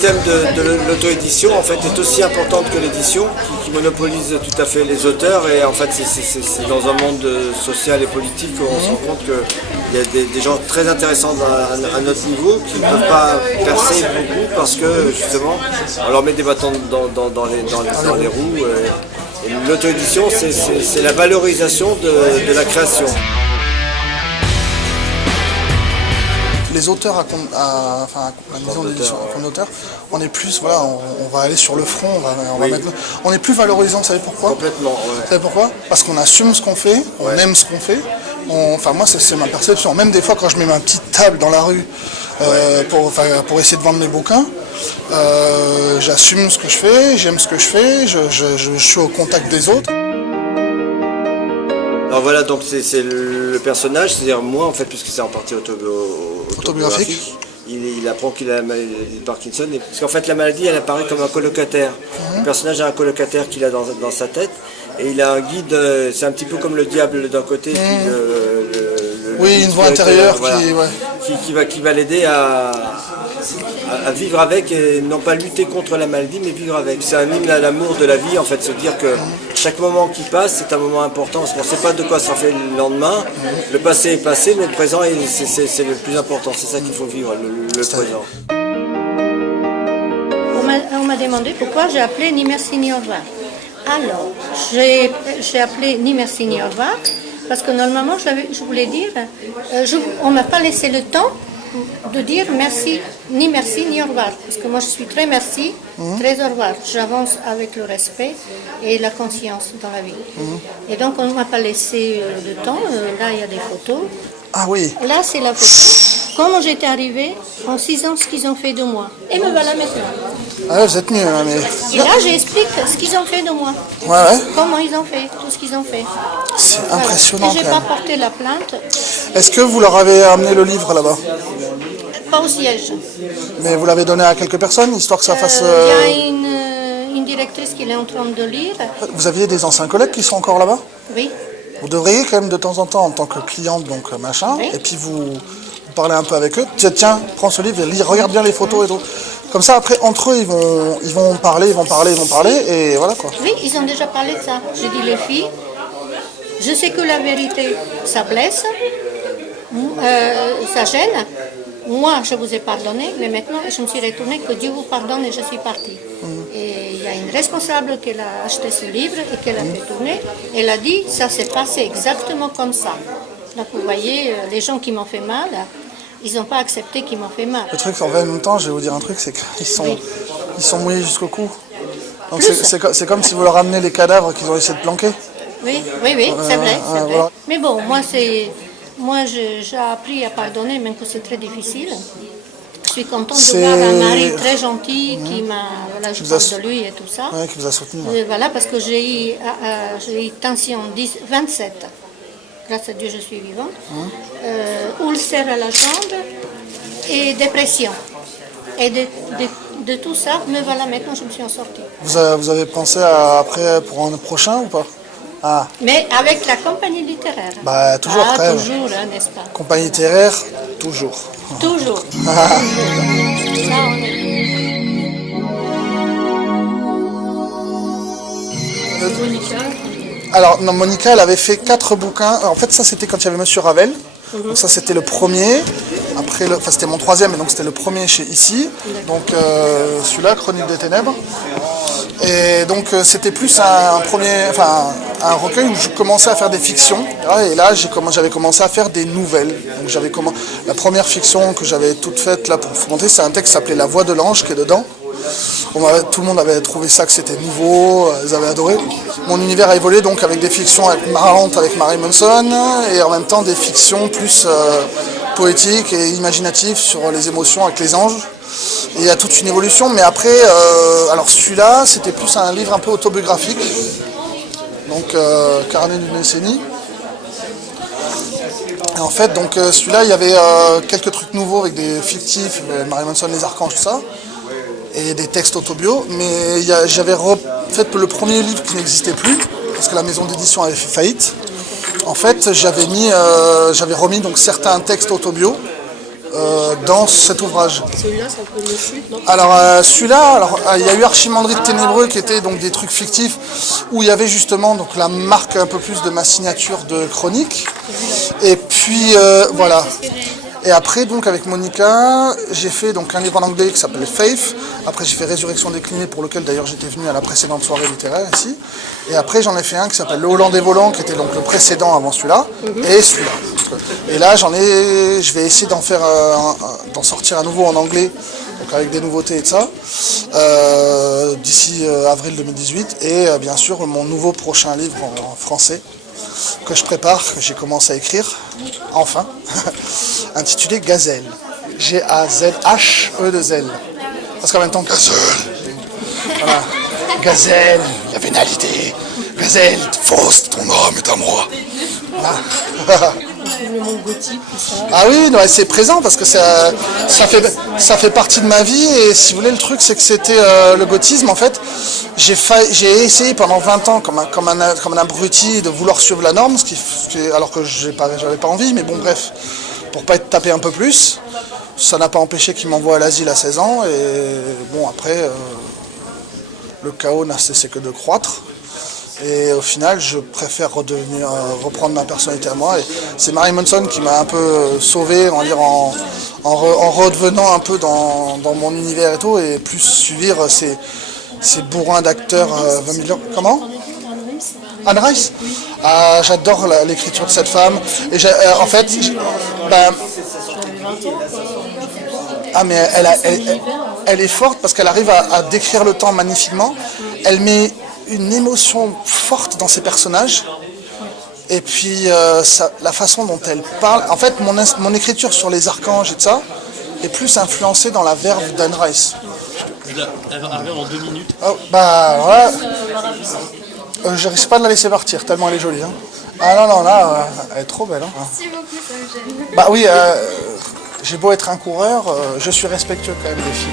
système de l'auto-édition en fait est aussi importante que l'édition, qui monopolise tout à fait les auteurs. Et en fait, c'est dans un monde social et politique où on se rend compte qu'il y a des gens très intéressants à notre niveau qui ne peuvent pas percer beaucoup parce que justement on leur met des bâtons dans les roues. Et l'auto-édition, c'est la valorisation de la création. Les auteurs la maison d'édition auteur, on est plus, voilà, on va aller sur le front, on est plus valorisant, vous savez pourquoi? Complètement, ouais. Vous savez pourquoi? Parce qu'on assume ce qu'on fait, on aime ce qu'on fait. Moi, c'est ma perception. Même des fois, quand je mets ma petite table dans la rue pour essayer de vendre mes bouquins, j'assume ce que je fais, j'aime ce que je fais, je suis au contact des autres. Alors voilà, donc c'est le personnage, c'est-à-dire moi en fait, puisque c'est en partie autobiographique. Il apprend qu'il a la maladie de Parkinson, parce qu'en fait la maladie elle apparaît comme un colocataire. Le personnage a un colocataire qu'il a dans sa tête, et il a un guide, c'est un petit peu comme le diable d'un côté, puis une voix intérieure qui va l'aider à vivre avec, et non pas lutter contre la maladie, mais vivre avec. C'est un hymne à l'amour de la vie, en fait, se dire que chaque moment qui passe, c'est un moment important, parce qu'on ne sait pas de quoi sera fait le lendemain. Le passé est passé, mais le présent, c'est le plus important, c'est ça qu'il faut vivre, le présent. On m'a demandé pourquoi j'ai appelé Ni merci ni au revoir. Alors, j'ai appelé Ni merci ni au revoir, parce que normalement, je voulais dire, on ne m'a pas laissé le temps de dire merci ni au revoir. Parce que moi je suis très merci, très au revoir. J'avance avec le respect et la conscience dans la vie. Et donc on ne m'a pas laissé le temps. Là il y a des photos. Ah oui. Là c'est la photo. Comment j'étais arrivée en 6 ans, ce qu'ils ont fait de moi. Et me voilà maintenant. Ah ouais, vous êtes mieux, hein, mais... Et là j'explique ce qu'ils ont fait de moi. Ouais. Comment ils ont fait, tout ce qu'ils ont fait. C'est impressionnant. Et j'ai pas porté la plainte. Est-ce que vous leur avez amené le livre là-bas? Pas au siège. Mais vous l'avez donné à quelques personnes, histoire que ça fasse... Il y a une directrice qui est en train de lire. Vous aviez des anciens collègues qui sont encore là-bas? Oui. Vous devriez quand même de temps en temps, en tant que cliente, donc machin, Oui. et puis vous parlez un peu avec eux. Tiens, prends ce livre, regarde bien les photos et tout. Comme ça, après, entre eux, ils vont parler, et voilà quoi. Oui, ils ont déjà parlé de ça. J'ai dit, les filles, je sais que la vérité, ça blesse, ça gêne. Moi, je vous ai pardonné, mais maintenant, je me suis retournée, que Dieu vous pardonne, et je suis partie. Et il y a une responsable qui a acheté ce livre et qui l'a fait tourner. Elle a dit, ça s'est passé exactement comme ça. Donc, vous voyez, les gens qui m'ont fait mal, ils n'ont pas accepté qu'ils m'ont fait mal. Le truc, en même temps, je vais vous dire un truc, c'est qu'ils sont mouillés jusqu'au cou. Donc c'est comme si vous leur ramenez les cadavres qu'ils ont essayé de planquer. Oui, c'est vrai. Voilà. Mais bon, moi, j'ai appris à pardonner, même que c'est très difficile. Je suis contente de voir un mari très gentil qui m'a... Voilà, je parle de lui et tout ça. Ouais, qui vous a soutenu. Voilà, parce que j'ai eu tension 27. Grâce à Dieu, je suis vivante. Ulcère à la jambe et dépression. Et de tout ça, me voilà maintenant, je me suis en sortie. Vous avez pensé après pour un prochain ou pas? Ah. Mais avec la compagnie littéraire. Bah, toujours, quand même. Toujours, hein, n'est-ce pas? Compagnie littéraire, toujours. Toujours. Là, on est... Monica. Alors, non, Monica, elle avait fait 4 bouquins. En fait, ça, c'était quand il y avait Monsieur Ravel. Donc ça, c'était le premier. Après, c'était mon 3e, et donc c'était le premier chez Ici. Donc, celui-là, Chronique des Ténèbres. Et donc, c'était plus un recueil où je commençais à faire des fictions. Et là, j'avais commencé à faire des nouvelles. Donc, la première fiction que j'avais toute faite là pour vous montrer, c'est un texte qui s'appelait La Voix de l'Ange qui est dedans. Tout le monde avait trouvé ça que c'était nouveau, ils avaient adoré. Mon univers a évolué donc avec des fictions marrantes avec Marie Monson et en même temps des fictions plus poétiques et imaginatives sur les émotions avec les anges. Et il y a toute une évolution, mais après, alors celui-là, c'était plus un livre un peu autobiographique, donc Carnet d'une décennie. Et en fait, donc celui-là, il y avait quelques trucs nouveaux avec des fictifs, Marie Monson, les archanges, tout ça. Et des textes autobio, mais j'avais fait le premier livre qui n'existait plus, parce que la maison d'édition avait fait faillite. En fait, j'avais remis donc certains textes autobio dans cet ouvrage. Celui-là, c'est un peu le chute, non? Alors celui-là, il y a eu Archimandrite Ténébreux qui était donc des trucs fictifs où il y avait justement donc la marque un peu plus de ma signature de chronique. Et puis voilà. Et après donc avec Monica, j'ai fait donc un livre en anglais qui s'appelle Faith. Après j'ai fait Résurrection déclinée pour lequel d'ailleurs j'étais venu à la précédente soirée littéraire ici. Et après j'en ai fait un qui s'appelle Le Hollandais volant qui était donc le précédent avant celui-là et celui-là. Et là je vais essayer d'en sortir à nouveau en anglais. Donc avec des nouveautés et de ça, d'ici avril 2018, et bien sûr mon nouveau prochain livre en français, que je prépare, que j'ai commencé à écrire, enfin, intitulé Gazelle, G-A-Z-H-E-2-L, parce qu'en même temps, Gazelle, voilà. Gazelle, la vénalité, Gazelle, fausse, ton âme est à moi. Voilà. Le monde gothique, tout ça. Ah oui, c'est présent parce que ça fait partie de ma vie, et si vous voulez, le truc c'est que c'était le gothisme en fait. J'ai essayé pendant 20 ans comme un abruti de vouloir suivre la norme, alors que j'avais pas envie, mais bon bref, pour pas être tapé un peu plus, ça n'a pas empêché qu'il m'envoie à l'asile à 16 ans, et bon après, le chaos n'a cessé que de croître. Et au final, je préfère reprendre ma personnalité à moi. Et c'est Marilyn Manson qui m'a un peu sauvé, on va dire, en redevenant un peu dans mon univers et tout, et plus suivre ces bourrins d'acteurs 20 millions. Comment ? Anne Rice ? Ah, j'adore l'écriture de cette femme. Et en fait, mais elle est forte parce qu'elle arrive à décrire le temps magnifiquement. Elle met une émotion forte dans ses personnages, et puis la façon dont elle parle, en fait mon écriture sur les archanges et tout ça est plus influencée dans la verve d'Anne Rice. Elle va arriver en 2 minutes. Oh, bah voilà. Je risque pas de la laisser partir tellement elle est jolie, hein. Ah non là elle est trop belle, hein. Merci beaucoup, ça me gêne. Bah oui, j'ai beau être un coureur, je suis respectueux quand même des filles.